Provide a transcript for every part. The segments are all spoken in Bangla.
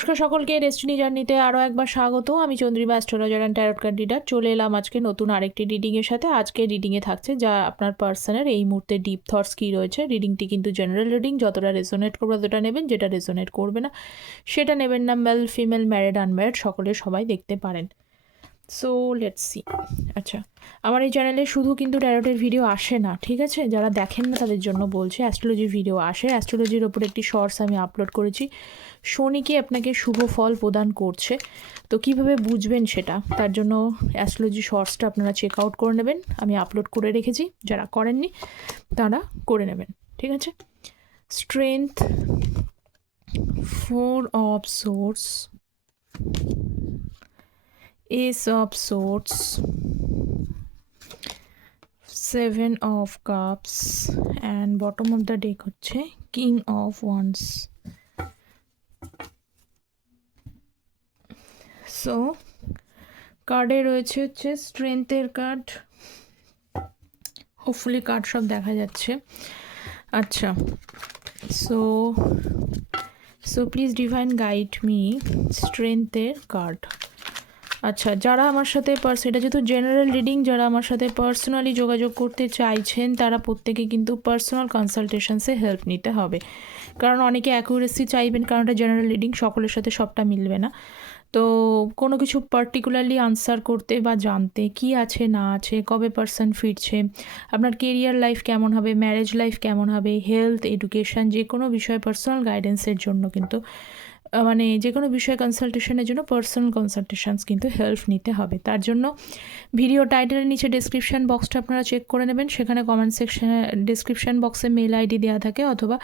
নমস্কার সকলকে, ডেস্টিনি জার্নিতে আরও একবার স্বাগত। আমি Chandrima, astrologer and tarot card reader. চলে এলাম আজকে নতুন আরেকটি রিডিংয়ের সাথে। আজকে রিডিংয়ে থাকছে যা আপনার পার্সনের এই মুহূর্তে ডিপ থটস কী রয়েছে। রিডিংটি কিন্তু জেনারেল রিডিং, যতটা রেজোনেট করবে ততটা নেবেন, যেটা রেজোনেট করবে না সেটা নেবেন না। মেল ফিমেল, ম্যারিড আনম্যারিড সবাই দেখতে পারেন। So let's see. আচ্ছা, আমার এই চ্যানেলে শুধু কিন্তু ট্যারোটের ভিডিও আসে না, ঠিক আছে? যারা দেখেন না তাদের জন্য বলছি, অ্যাস্ট্রোলজির ভিডিও আসে। অ্যাস্ট্রোলজির ওপর একটি শর্টস আমি আপলোড করেছি। শনিকে আপনাকে শুভ ফল প্রদান করছে, তো কিভাবে বুঝবেন সেটা, তার জন্য অ্যাস্ট্রোলজি শর্টসটা আপনারা চেক আউট করে নেবেন। আমি আপলোড করে রেখেছি, যারা করেননি তারা করে নেবেন, ঠিক আছে? Strength, 4 of swords, Ace of Swords, 7 of Cups, and bottom of the deck হচ্ছে King of Wands. সো কার্ডে রয়েছে হচ্ছে স্ট্রেংথের কার্ড। হোপফুলি কার্ড সব দেখা যাচ্ছে। আচ্ছা, so please divine guide me স্ট্রেংথের কার্ড। আচ্ছা, যারা আমার সাথে এটা যেহেতু জেনারেল রিডিং, যারা আমার সাথে পার্সোনালি যোগাযোগ করতে চাইছেন তারা প্রত্যেকে কিন্তু পার্সোনাল কনসালটেশনসে হেল্প নিতে হবে, কারণ অনেকে অ্যাকুরেসি চাইবেন, কারণ এটা জেনারেল রিডিং, সকলের সাথে সবটা মিলবে না। তো কোনো কিছু পার্টিকুলারলি আনসার করতে বা জানতে কি আছে না আছে, কবে পার্সন ফিরছে, আপনার কেরিয়ার লাইফ কেমন হবে, ম্যারেজ লাইফ কেমন হবে, হেলথ, এডুকেশন, যে কোনো বিষয়ে পার্সোনাল গাইডেন্সের জন্য কিন্তু মানে যে কোনো বিষয়ে কনসালটেশনের জন্য পার্সোনাল কনসালটেশনস কিন্তু হেল্প নিতে হবে। তার জন্য ভিডিও টাইটেলের নিচে ডেসক্রিপশান বক্সটা আপনারা চেক করে নেবেন, সেখানে কমেন্ট সেকশানে ডেসক্রিপশান বক্সে মেল আইডি দেওয়া থাকে, অথবা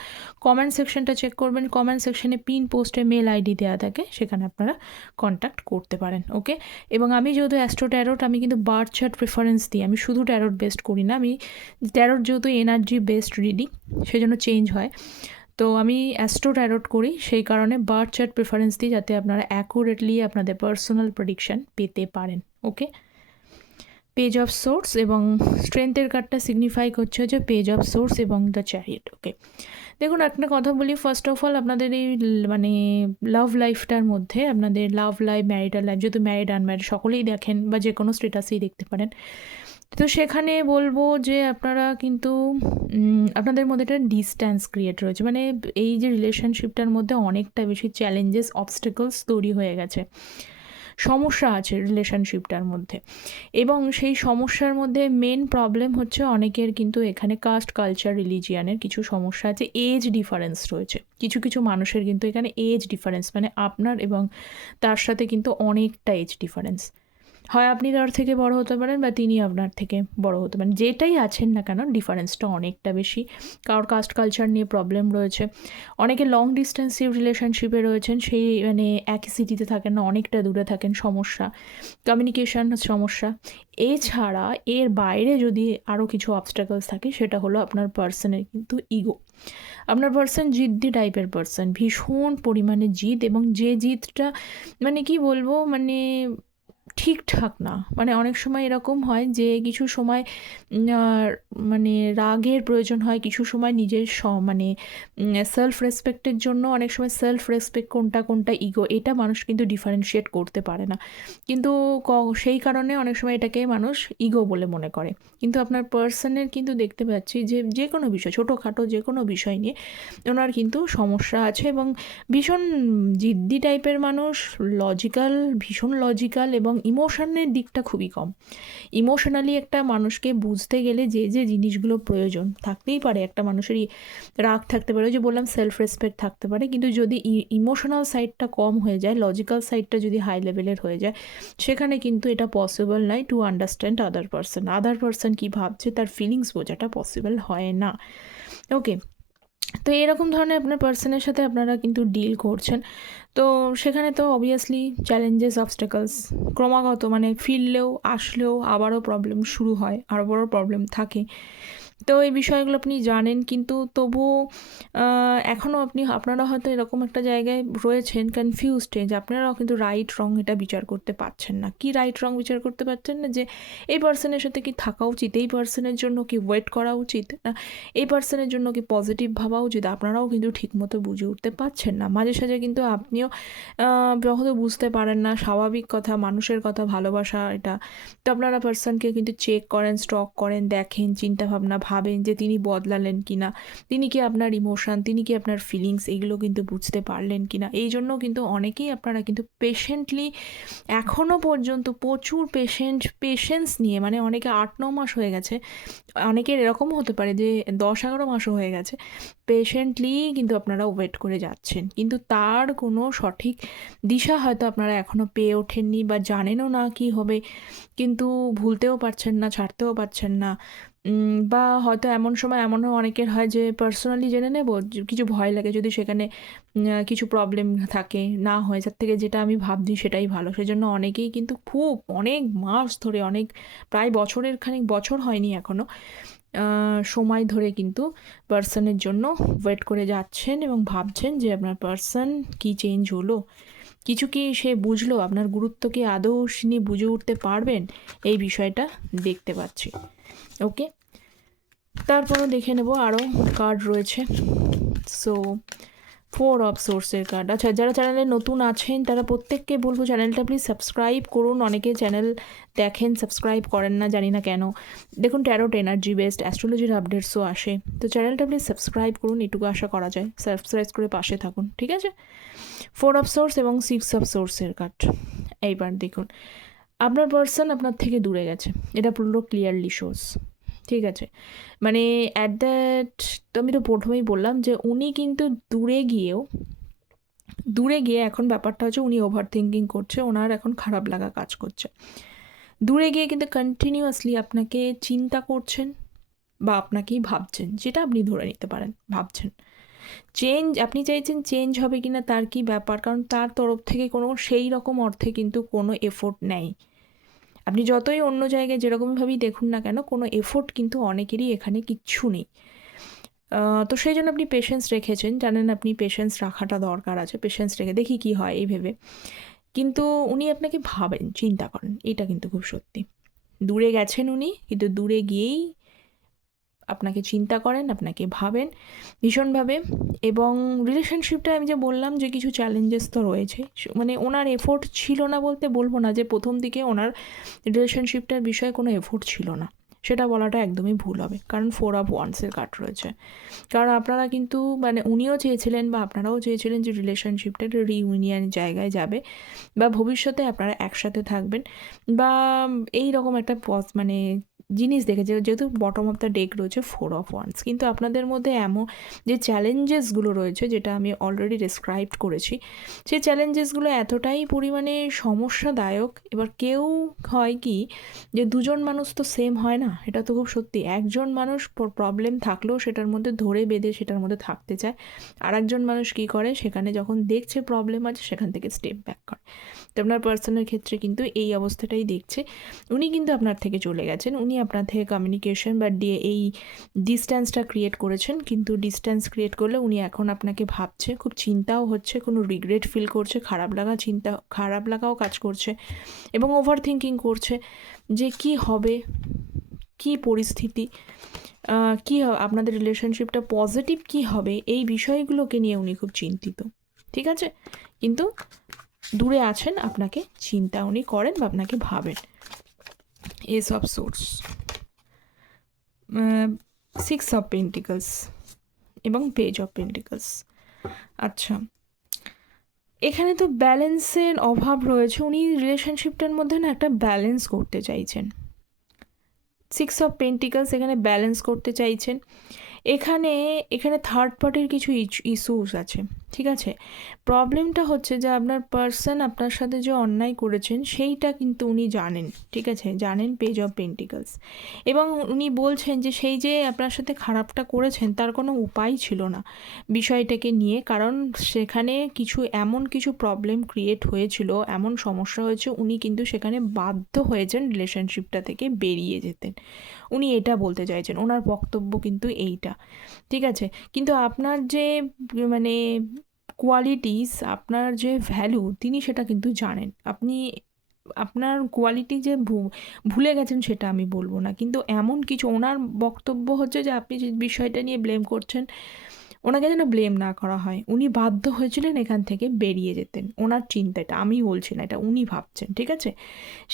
কমেন্ট সেকশনটা চেক করবেন, কমেন্ট সেকশানে পিন পোস্টে মেল আইডি দেওয়া থাকে, সেখানে আপনারা কন্ট্যাক্ট করতে পারেন। ওকে, এবং আমি যেহেতু অ্যাস্ট্রো ট্যারোট, আমি কিন্তু বার্থ চার্ট প্রেফারেন্স দিই, আমি শুধু ট্যারোট বেসড করি না। আমি ট্যারোট যেহেতু এনার্জি বেসড রিডিং, সেজন্য চেঞ্জ হয়। তো আমি অ্যাস্ট্রো ট্যারোট করি, সেই কারণে বার্থ চার্ট প্রেফারেন্স দিই, যাতে আপনারা অ্যাকুরেটলি আপনাদের পার্সোনাল প্রেডিকশান পেতে পারেন। ওকে, পেজ অফ সোর্স এবং স্ট্রেংথের কার্ডটা সিগনিফাই করছে হচ্ছে পেজ অফ সোর্স এবং দ্য চ্যারিয়ট। ওকে, দেখুন একটা কথা বলি, ফার্স্ট অফ অল আপনাদের এই মানে লাভ লাইফটার মধ্যে, আপনাদের লাভ লাইফ, ম্যারিটাল লাইফ, যেহেতু ম্যারিড আনম্যারিড সকলেই দেখেন বা যে কোনো স্টেটাসেই দেখতে পারেন, তো সেখানে বলবো যে আপনারা কিন্তু আপনাদের মধ্যে একটা ডিস্ট্যান্স ক্রিয়েট রয়েছে, মানে এই যে রিলেশনশিপটার মধ্যে অনেকটা বেশি চ্যালেঞ্জেস, অবস্টেকলস তৈরি হয়ে গেছে, সমস্যা আছে রিলেশনশিপটার মধ্যে। এবং সেই সমস্যার মধ্যে মেন প্রবলেম হচ্ছে অনেকের কিন্তু এখানে কাস্ট, কালচার, রিলিজিয়ানের কিছু সমস্যা আছে, এজ ডিফারেন্স রয়েছে, কিছু কিছু মানুষের কিন্তু এখানে এজ ডিফারেন্স, মানে আপনার এবং তার সাথে কিন্তু অনেকটা এজ ডিফারেন্স। হয় আপনি তার থেকে বড় হতে পারেন বা তিনি আপনার থেকে বড় হতে পারেন, যেটাই আছেন না কেন ডিফারেন্সটা অনেকটা বেশি। কারোর কাস্ট কালচার নিয়ে প্রবলেম রয়েছে, অনেকে লং ডিস্টেন্সিভ রিলেশনশিপে রয়েছেন, সেই মানে একই সিটিতে থাকেন না, অনেকটা দূরে থাকেন, সমস্যা, কমিউনিকেশন সমস্যা। এছাড়া এর বাইরে যদি আরও কিছু অবস্ট্যাকলস থাকে, সেটা হলো আপনার পার্সনের কিন্তু ইগো। আপনার পার্সন জিদ্দি টাইপের পার্সন, ভীষণ পরিমাণে জিদ, এবং যে জিদটা মানে কি বলবো, মানে ঠিকঠাক না। মানে অনেক সময় এরকম হয় যে কিছু সময় মানে রাগের প্রয়োজন হয়, কিছু সময় নিজের মানে সেলফ রেসপেক্টের জন্য, অনেক সময় সেলফ রেসপেক্ট কোনটা কোনটা ইগো, এটা মানুষ কিন্তু ডিফারেন্সিয়েট করতে পারে না, কিন্তু সেই কারণে অনেক সময় এটাকে মানুষ ইগো বলে মনে করে। কিন্তু আপনার পার্সনের কিন্তু দেখতে পাচ্ছি যে যে কোনো বিষয়, ছোটোখাটো যে কোনো বিষয় নিয়ে ওনার কিন্তু সমস্যা আছে, এবং ভীষণ জিদ্দি টাইপের মানুষ, লজিক্যাল, ভীষণ লজিক্যাল, এবং ইমোশনের দিকটা খুবই কম। ইমোশনালি একটা মানুষকে বুঝতে গেলে যে যে জিনিসগুলো প্রয়োজন থাকতেই পারে, একটা মানুষেরই রাগ থাকতে পারে, যে বললাম সেলফ রেসপেক্ট থাকতে পারে, কিন্তু যদি ইমোশনাল সাইডটা কম হয়ে যায়, লজিক্যাল সাইডটা যদি হাই লেভেলের হয়ে যায়, সেখানে কিন্তু এটা পসিবল নয় টু আন্ডারস্ট্যান্ড আদার পার্সন কী ভাবছে, তার ফিলিংস বোঝাটা পসিবল হয় না। ওকে, তো এরকম ধরনের আপনার পার্সনের সাথে আপনারা কিন্তু ডিল করছেন, তো সেখানে তো অবভিয়াসলি চ্যালেঞ্জেস, অবস্টেকলস ক্রমাগত, মানে ফিরলেও আসলেও আবারও প্রবলেম শুরু হয়, আরও বড় প্রবলেম থাকে। তো এই বিষয়গুলো আপনি জানেন, কিন্তু তবুও এখনও আপনারা হয়তো এরকম একটা জায়গায় রয়েছেন কনফিউজডে, যে আপনারাও কিন্তু রাইট রং এটা বিচার করতে পারছেন না। কি রাইট রং বিচার করতে পারছেন না? যে এই পার্সনের সাথে কি থাকা উচিত, এই পার্সনের জন্য কি ওয়েট করা উচিত, না এই পার্সনের জন্য কি পজিটিভ ভাবা উচিত, আপনারাও কিন্তু ঠিকমতো বুঝে উঠতে পারছেন না। মাঝে সাঝে কিন্তু আপনিও যখন বুঝতে পারেন না, স্বাভাবিক কথা, মানুষের কথা, ভালোবাসা এটা। তো আপনারা পার্সনকে কিন্তু চেক করেন, স্টক করেন, দেখেন, চিন্তাভাবনা ভাবেন যে তিনি বদলালেন কি না, তিনি কি আপনার ইমোশন, তিনি কি আপনার ফিলিংস, এগুলো কিন্তু বুঝতে পারলেন কি না। এই জন্য কিন্তু অনেকেই আপনারা কিন্তু পেশেন্টলি এখনও পর্যন্ত প্রচুর পেশেন্স নিয়ে, মানে অনেকে 8-9 মাস হয়ে গেছে, অনেকের এরকমও হতে পারে যে 10-11 মাসও হয়ে গেছে, পেশেন্টলি কিন্তু আপনারা ওয়েট করে যাচ্ছেন, কিন্তু তার কোনো সঠিক দিশা হয়তো আপনারা এখনও পেয়ে ওঠেননি, বা জানেনও না কি হবে, কিন্তু ভুলতেও পারছেন না, ছাড়তেও পারছেন না। বা হয়তো এমন সময় এমনও অনেকের হয় যে পার্সোনালি জেনে নেব, কিছু ভয় লাগে যদি সেখানে কিছু প্রবলেম থাকে, না হয় যার থেকে যেটা আমি ভাবছি সেটাই ভালো। সেজন্য অনেকেই কিন্তু খুব অনেক মাস ধরে, অনেক প্রায় বছর হয়নি এখনও, সময় ধরে কিন্তু পার্সনের জন্য ওয়েট করে যাচ্ছেন এবং ভাবছেন যে আপনার পার্সন কি চেঞ্জ হলো, কিছু কি সে বুঝলো, আপনার গুরুত্ব কি আদৌ তিনি বুঝে উঠতে পারবেন, এই বিষয়টা দেখতে পাচ্ছি। ওকে, তারপরও দেখে নেব আরও কার্ড রয়েছে। সো 4 অফ সোর্সের কার্ড। আচ্ছা, যারা চ্যানেলে নতুন আছেন তারা প্রত্যেককে বলবো চ্যানেলটা প্লিজ সাবস্ক্রাইব করুন। অনেকে চ্যানেল দেখেন, সাবস্ক্রাইব করেন না, জানি না কেন। দেখুন, ট্যারোট এনার্জি বেসড অ্যাস্ট্রোলজির আপডেটসও আসে, তো চ্যানেলটা প্লিজ সাবস্ক্রাইব করুন, এটুকু আশা করা যায়। সাবস্ক্রাইব করে পাশে থাকুন, ঠিক আছে। 4 অফ সোর্স এবং 6 অফ সোর্সের কার্ড। এইবার দেখুন, আপনার পার্সন আপনার থেকে দূরে গেছে, এটা পুরো ক্লিয়ারলি শোস, ঠিক আছে। মানে অ্যাট দ্যাট, তো আমি তো প্রথমেই বললাম যে উনি কিন্তু দূরে গিয়ে এখন ব্যাপারটা হচ্ছে উনি ওভার থিঙ্কিং করছে, ওনার এখন খারাপ লাগা কাজ করছে। দূরে গিয়ে কিন্তু কন্টিনিউয়াসলি আপনাকে চিন্তা করছেন বা আপনাকেই ভাবছেন, যেটা আপনি ধরে নিতে পারেন, ভাবছেন। আপনি চাইছেন চেঞ্জ হবে কিনা তার কি ব্যাপার, কারণ তার তরফ থেকে কোনো সেই রকম অর্থে কিন্তু কোনো এফোর্ট নেই। আপনি যতই অন্য জায়গায় যেরকমভাবেই দেখুন না কেন, কোনো এফোর্ট কিন্তু অনেকেরই এখানে কিচ্ছু নেই। তো সেই জন্য আপনি পেশেন্স রেখেছেন, জানেন আপনি পেশেন্স রাখাটা দরকার আছে, পেশেন্স রেখে দেখি কি হয় এই ভেবে। কিন্তু উনি আপনাকে ভাবেন, চিন্তা করেন, এটা কিন্তু খুব সত্যি। দূরে গেছেন উনি, কিন্তু দূরে গিয়েই আপনাকে চিন্তা করেন, আপনাকে ভাবেন ভীষণভাবে। এবং রিলেশনশিপটা আমি যে বললাম যে কিছু চ্যালেঞ্জেস তো রয়েছে, মানে ওনার এফোর্ট ছিল না বলতে বলবো না যে প্রথম দিকে ওনার রিলেশনশিপটার বিষয়ে কোনো এফোর্ট ছিল না, সেটা বলাটা একদমই ভুল হবে, কারণ 4 অফ ওয়ান্সের কার্ড রয়েছে। কারণ আপনারা কিন্তু, মানে উনিও চেয়েছিলেন বা আপনারাও চেয়েছিলেন যে রিলেশনশিপটা একটা রিইউনিয়ন জায়গায় যাবে, বা ভবিষ্যতে আপনারা একসাথে থাকবেন, বা এই রকম একটা মানে জিনিস দেখেছে, যেহেতু বটম অফ দ্য ডেক রয়েছে 4 অফ ওয়ান্স, কিন্তু আপনাদের মধ্যে এমন যে চ্যালেঞ্জেসগুলো রয়েছে, যেটা আমি অলরেডি ডিসক্রাইব করেছি, সেই চ্যালেঞ্জেসগুলো এতটাই পরিমাণে সমস্যাদায়ক। এবার কেউ হয় কি, যে দুজন মানুষ তো সেম হয় না, এটা তো খুব সত্যি। একজন মানুষ প্রবলেম থাকলেও সেটার মধ্যে ধরে বেঁধে সেটার মধ্যে থাকতে চায়, আর একজন মানুষ কী করে, সেখানে যখন দেখছে প্রবলেম আছে সেখান থেকে স্টেপ ব্যাক করে। তো আপনার পার্সনের ক্ষেত্রে কিন্তু এই অবস্থাটাই দেখছে, উনি কিন্তু আপনার থেকে চলে গেছেন, উনি আপনার থেকে কমিউনিকেশন বা এই ডিস্ট্যান্সটা ক্রিয়েট করেছেন, কিন্তু ডিস্ট্যান্স ক্রিয়েট করলে উনি এখন আপনাকে ভাবছে, খুব চিন্তাও হচ্ছে, কোনো রিগ্রেট ফিল করছে, খারাপ লাগাও কাজ করছে, এবং ওভার থিঙ্কিং করছে যে কি হবে, কি পরিস্থিতি, কী আপনাদের রিলেশনশিপটা পজিটিভ কী হবে, এই বিষয়গুলোকে নিয়ে উনি খুব চিন্তিত, ঠিক আছে। কিন্তু দূরে আছেন, আপনাকে চিন্তা উনি করেন বা আপনাকে ভাবেন। S of swords, 6 of pentacles এবং পেজ অফ পেন্টিকলস। আচ্ছা, এখানে তো ব্যালেন্সের অভাব রয়েছে, উনি রিলেশনশিপটার মধ্যে না একটা ব্যালেন্স করতে চাইছেন। 6 অফ পেন্টিকলস এখানে ব্যালেন্স করতে চাইছেন। এখানে থার্ড পার্টির কিছু ইস্যুস আছে, ঠিক আছে? প্রবলেমটা হচ্ছে যে আপনার পার্সন আপনার সাথে যে অন্যায় করেছেন সেইটা কিন্তু উনি জানেন, ঠিক আছে? জানেন পেজ অফ পেন্টিকলস, এবং উনি বলছেন যে সেই যে আপনার সাথে খারাপটা করেছেন তার কোনো উপায় ছিল না বিষয়টাকে নিয়ে, কারণ সেখানে এমন কিছু প্রবলেম ক্রিয়েট হয়েছিল, এমন সমস্যা হয়েছে, উনি কিন্তু সেখানে বাধ্য হয়েছেন রিলেশনশিপটা থেকে বেরিয়ে যেতেন। উনি এটা বলতে চাইছেন, ওনার বক্তব্য কিন্তু এইটা, ঠিক আছে? কিন্তু আপনার যে মানে কোয়ালিটিস, আপনার যে ভ্যালু, তিনি সেটা কিন্তু জানেন। আপনি আপনার কোয়ালিটি যে ভুলে গেছেন সেটা আমি বলবো না, কিন্তু এমন কিছু ওনার বক্তব্য হচ্ছে যে আপনি যে বিষয়টা নিয়ে ব্লেম করছেন, ওনাকে যেন ব্লেম না করা হয়। উনি বাধ্য হয়েছিলেন এখান থেকে বেরিয়ে যেতেন, ওনার চিন্তাটা, আমি বলছি না, এটা উনি ভাবছেন, ঠিক আছে?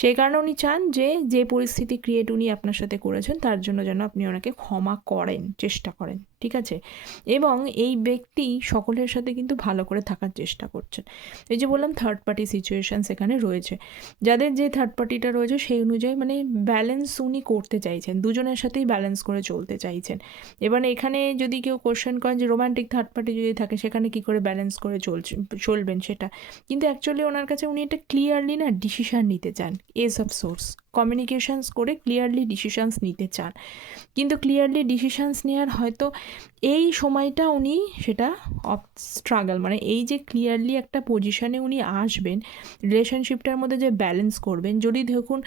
সেই কারণে উনি চান যে যে পরিস্থিতি ক্রিয়েট উনি আপনার সাথে করেছেন তার জন্য যেন আপনি ওনাকে ক্ষমা করেন, চেষ্টা করেন, ঠিক আছে? এবং এই ব্যক্তি সকলের সাথে কিন্তু ভালো করে থাকার চেষ্টা করছেন। এই যে বললাম থার্ড পার্টি সিচুয়েশান সেখানে রয়েছে, যাদের যে থার্ড পার্টিটা রয়েছে সেই অনুযায়ী মানে ব্যালেন্স উনি করতে চাইছেন, দুজনের সাথেই ব্যালেন্স করে চলতে চাইছেন। এবার এখানে যদি কেউ কোশ্চেন করেন যে রোম্যান্টিক থার্ড পার্টি যদি থাকে সেখানে কী করে ব্যালেন্স করে চলবেন সেটা, কিন্তু অ্যাকচুয়ালি ওনার কাছে উনি এটা ক্লিয়ারলি না ডিসিশান নিতে চান, এজ অফ সোর্স কমিউনিকেশানস করে ক্লিয়ারলি ডিসিশানস নিতে চান, কিন্তু ক্লিয়ারলি ডিসিশানস নেওয়ার হয়তো এই সময়টা উনি সেটা স্ট্রাগল, মানে এই যে ক্লিয়ারলি একটা পজিশানে উনি আসবেন, রিলেশনশিপটার মধ্যে যে ব্যালেন্স করবেন, যদি দেখুন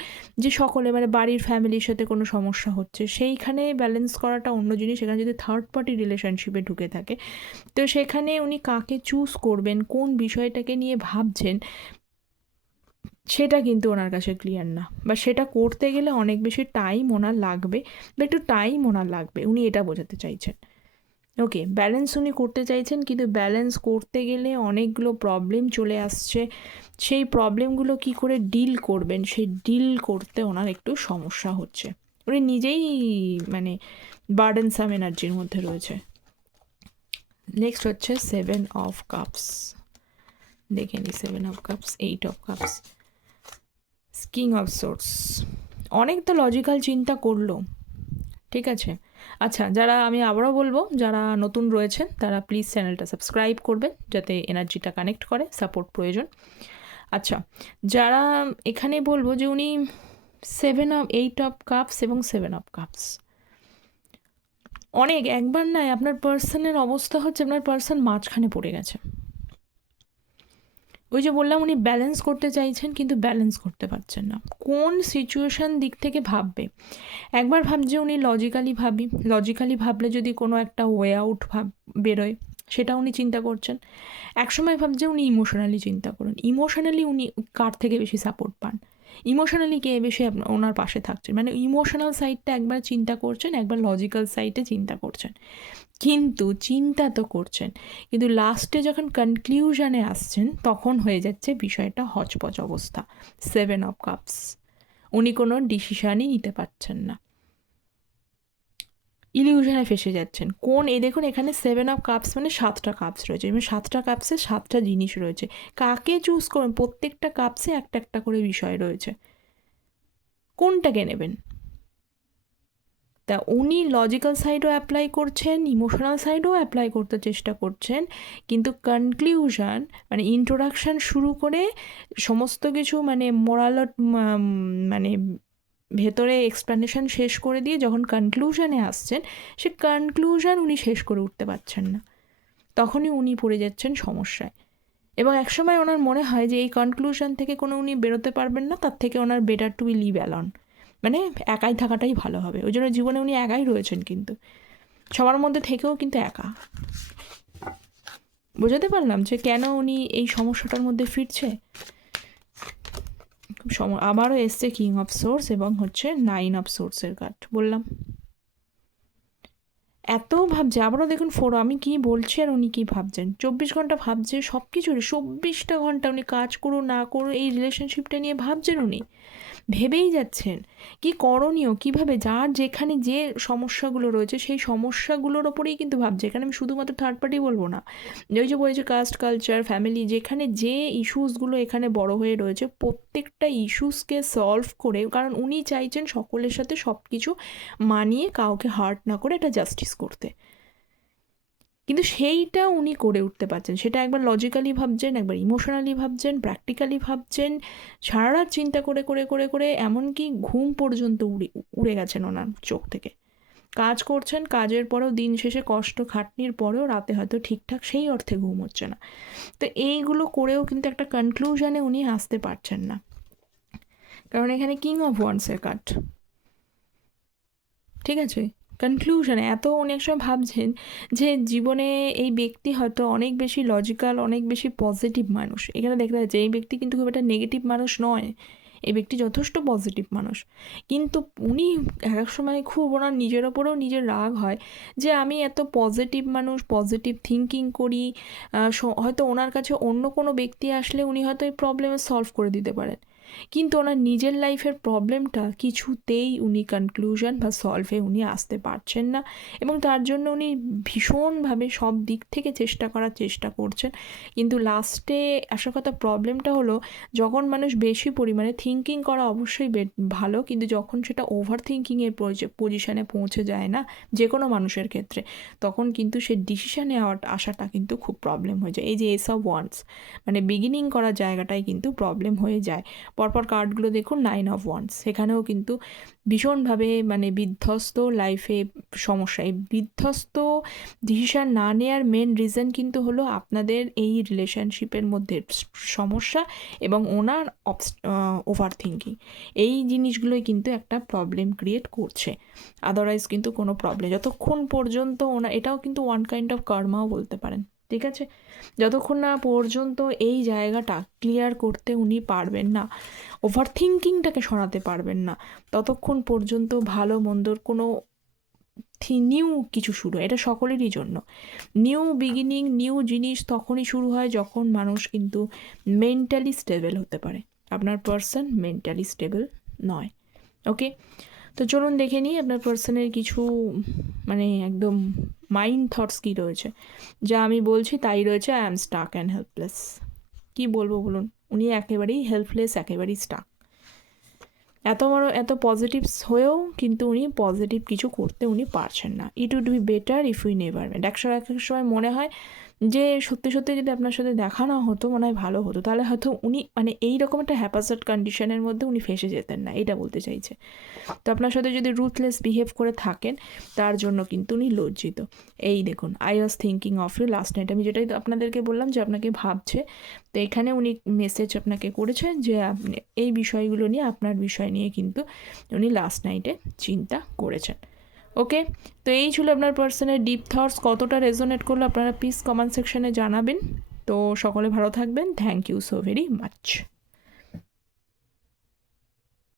যে সকলে মানে বাড়ির ফ্যামিলির সাথে কোনো সমস্যা হচ্ছে, সেইখানে ব্যালেন্স করাটা অন্য জিনিস, সেখানে যদি থার্ড পার্টি রিলেশনশিপে ঢুকে থাকে, তো সেখানে উনি কাকে চুজ করবেন, কোন বিষয়টাকে নিয়ে ভাবছেন, সেটা কিন্তু ওনার কাছে ক্লিয়ার না, বা সেটা করতে গেলে অনেক বেশি টাইম ওনার লাগবে, বা একটু টাইম ওনার লাগবে, উনি এটা বোঝাতে চাইছেন। ওকে, ব্যালেন্স উনি করতে চাইছেন, কিন্তু ব্যালেন্স করতে গেলে অনেকগুলো প্রবলেম চলে আসছে, সেই প্রবলেমগুলো কি করে ডিল করবেন, সেই ডিল করতে ওনার একটু সমস্যা হচ্ছে, উনি নিজেই মানে বার্ডেনসাম এনার্জির মধ্যে রয়েছে। নেক্সট হচ্ছে 7 অফ কাপস, দেখে নি 7 of cups, 8 of cups, king of swords. অনেক তো লজিক্যাল চিন্তা করলো, ঠিক আছে? আচ্ছা, যারা, আমি আবারও বলবো, যারা নতুন রয়েছেন তারা প্লিজ চ্যানেলটা সাবস্ক্রাইব করবেন যাতে এনার্জিটা কানেক্ট করে, সাপোর্ট প্রয়োজন। আচ্ছা, যারা এখানে বলবো যে উনি 8 অফ কাপস এবং 7 অফ কাপস, অনেক একবার নয়, আপনার পার্সনের অবস্থা হচ্ছে আপনার পার্সন মাঝখানে পড়ে গেছে। ওই যে বললাম উনি ব্যালেন্স করতে চাইছেন কিন্তু ব্যালেন্স করতে পারছেন না, কোন সিচুয়েশান দিক থেকে ভাববে। একবার ভাবছে উনি লজিক্যালি ভাবলে যদি কোনো একটা ওয়ে আউট বেরোয়, সেটা উনি চিন্তা করছেন। একসময় ভাবছে উনি ইমোশনালি চিন্তা করুন, ইমোশনালি উনি কার থেকে বেশি সাপোর্ট পান, ইমোশনালি কে বেশি ওনার পাশে থাকছে, মানে ইমোশনাল সাইডটা একবার চিন্তা করছেন, একবার লজিক্যাল সাইডে চিন্তা করছেন, কিন্তু চিন্তা তো করছেন, কিন্তু লাস্টে যখন কনক্লিউশনে আসছেন তখন হয়ে যাচ্ছে বিষয়টা হচপচ অবস্থা। 7 অফ কাপস, উনি কোনো ডিসিশানই নিতে পারছেন না, ইলিউশনে ফেসে যাচ্ছেন। এই দেখুন এখানে 7 অফ কাপস মানে 7টা কাপস রয়েছে, এবং 7টা কাপসে 7টা জিনিস রয়েছে, কাকে চুজ করবেন, প্রত্যেকটা কাপসে একটা একটা করে বিষয় রয়েছে, কোনটাকে নেবেন। তা উনি লজিক্যাল সাইডও অ্যাপ্লাই করছেন, ইমোশনাল সাইডও অ্যাপ্লাই করতে চেষ্টা করছেন, কিন্তু কনক্লিউশন মানে ইন্ট্রোডাকশান শুরু করে সমস্ত কিছু মানে মানে ভেতরে এক্সপ্লেনেশন শেষ করে দিয়ে যখন কনক্লুশনে আসছেন, সে কনক্লুশন উনি শেষ করে উঠতে পারছেন না, তখনই উনি পড়ে যাচ্ছেন সমস্যায়। এবং একসময় ওনার মনে হয় যে এই কনক্লুশন থেকে কোনো উনি বেরোতে পারবেন না, তার থেকে ওনার better to be live alone, মানে একাই থাকাটাই ভালো হবে। ওই জন্য জীবনে উনি একাই রয়েছেন, কিন্তু সবার মধ্যে থেকেও কিন্তু একা। বোঝাতে পারলাম যে কেন উনি এই সমস্যাটার মধ্যে ফিরছে। আবারও এসছে কিং অফ সোর্স এবং হচ্ছে 9 অফ সোর্সের কার্ড, বললাম এত ভাবছে। আবারও দেখুন আমি কি বলছি আর উনি কী ভাবছেন, 24 ঘন্টা ভাবছে সব কিছুর, 24টা ঘন্টা উনি কাজ করুন না করুন এই রিলেশনশিপটা নিয়ে ভাবছেন, উনি ভেবেই যাচ্ছেন কি করণীয়, কিভাবে, যার যেখানে যে সমস্যাগুলো রয়েছে সেই সমস্যাগুলোর ওপরেই কিন্তু ভাবছে। এখানে আমি শুধুমাত্র থার্ড পার্টি বলবো না, ওই যে বলেছে কাস্ট, কালচার, ফ্যামিলি, যেখানে যে ইস্যুসগুলো এখানে বড় হয়ে রয়েছে প্রত্যেকটা ইস্যুসকে সলভ করে, কারণ উনি চাইছেন সকলের সাথে সব কিছু মানিয়ে কাউকে হার্ট না করে এটা জাস্টিস করতে। কিন্তু সেইটা উনি করে উঠতে পারছেন। সেটা একবার লজিক্যালি ভাবছেন, একবার ইমোশনালি ভাবছেন, প্র্যাকটিক্যালি ভাবছেন, সারা রাত চিন্তা করে করে করে করে এমনকি ঘুম পর্যন্ত উড়ে গেছেন ওনার চোখ থেকে। কাজ করছেন, কাজের পরেও দিন শেষে কষ্ট খাটনির পরেও রাতে হয়তো ঠিকঠাক সেই অর্থে ঘুম হচ্ছে না। তো এইগুলো করেও কিন্তু একটা কনক্লুশনে উনি আসতে পারছেন না, কারণ এখানে কিং অফ ওয়ান্সের কার্ড। ঠিক আছে, কনক্লুশনে এত অনেক সময় ভাবছেন যে জীবনে এই ব্যক্তি হয়তো অনেক বেশি লজিক্যাল, অনেক বেশি পজিটিভ মানুষ। এখানে দেখতে যাচ্ছে এই ব্যক্তি কিন্তু খুব একটা নেগেটিভ মানুষ নয়, এই ব্যক্তি যথেষ্ট পজিটিভ মানুষ। কিন্তু উনি এক এক সময় খুব ওনার নিজের ওপরেও নিজের রাগ হয় যে আমি এত পজিটিভ মানুষ, পজিটিভ থিঙ্কিং করি, হয়তো ওনার কাছে অন্য কোনো ব্যক্তি আসলে উনি হয়তো এই প্রবলেমে সলভ করে দিতে পারেন, কিন্তু ওনার নিজের লাইফের প্রবলেমটা কিছুতেই উনি কনক্লুশন বা সলভে উনি আসতে পারছেন না, এবং তার জন্য উনি ভীষণভাবে সব দিক থেকে চেষ্টা করছেন। কিন্তু লাস্টে আসল কথা প্রবলেমটা হলো, যখন মানুষ বেশি পরিমাণে থিঙ্কিং করা অবশ্যই ভালো, কিন্তু যখন সেটা ওভার থিঙ্কিংয়ের পজিশানে পৌঁছে যায় না যে কোনো মানুষের ক্ষেত্রে, তখন কিন্তু সে ডিসিশানে আসাটা কিন্তু খুব প্রবলেম হয়ে যায়। এই যে এস অফ ওয়ান্স, মানে বিগিনিং করার জায়গাটাই কিন্তু প্রবলেম হয়ে যায়। পরপর কার্ডগুলো দেখুন, 9 অফ ওয়ান্স, সেখানেও কিন্তু ভীষণভাবে মানে বিধ্বস্ত লাইফে সমস্যা। এই বিধ্বস্ত ডিসিশান না নেওয়ার মেন রিজন কিন্তু হলো আপনাদের এই রিলেশনশিপের মধ্যে সমস্যা এবং ওনার ওভার থিঙ্কিং। এই জিনিসগুলোই কিন্তু একটা প্রবলেম ক্রিয়েট করছে, আদারওয়াইজ কিন্তু কোনো প্রবলেম যতক্ষণ পর্যন্ত এটাও কিন্তু ওয়ান কাইন্ড অফ কর্মাও বলতে পারেন। ঠিক আছে, যতক্ষণ না পর্যন্ত এই জায়গাটা ক্লিয়ার করতে উনি পারবেন না, ওভার থিঙ্কিংটাকে সরাতে পারবেন না, ততক্ষণ পর্যন্ত ভালো মন্দর কোনো নিউ কিছু শুরু হয়। এটা সকলেরই জন্য নিউ বিগিনিং, নিউ জিনিস তখনই শুরু হয় যখন মানুষ কিন্তু মেন্টালি স্টেবল হতে পারে। আপনার পার্সন মেন্টালি স্টেবল নয়। ওকে, তো চলুন দেখে নিই আপনার পার্সনের কিছু মানে একদম মাইন্ড থটস কী রয়েছে। যা আমি বলছি তাই রয়েছে, I am stuck and helpless. কী বলবো বলুন, উনি একেবারেই হেল্পলেস, একেবারেই স্টাক। এত পজিটিভস হয়েও কিন্তু উনি পজিটিভ কিছু করতে উনি পারছেন না। It would be better if we never met. এক সময় মনে হয় যে সত্যি সত্যি যদি আপনার সাথে দেখা না হতো মনে হয় ভালো হতো, তাহলে হয়তো উনি মানে এই রকম একটা হ্যাপাসার্ড কন্ডিশনের মধ্যে উনি ফেসে যেতেন না, এটা বলতে চাইছে। তো আপনার সাথে যদি রুথলেস বিহেভ করে থাকেন তার জন্য কিন্তু উনি লজ্জিত। এই দেখুন, I was thinking of you last night, আমি যেটাই আপনাদেরকে বললাম যে আপনাকে ভাবছে। তো এখানে উনি মেসেজ আপনাকে করেছে যে আপনি এই বিষয়গুলো নিয়ে, আপনার বিষয় নিয়ে কিন্তু উনি লাস্ট নাইটে চিন্তা করেছেন। ওকে, তো এই ছিল আপনার পার্সনের ডিপ থটস। কতটা রেজোনেট করলো আপনারা প্লিজ কমেন্ট সেকশনে জানাবেন। তো সকলে ভালো থাকবেন, thank you so very much.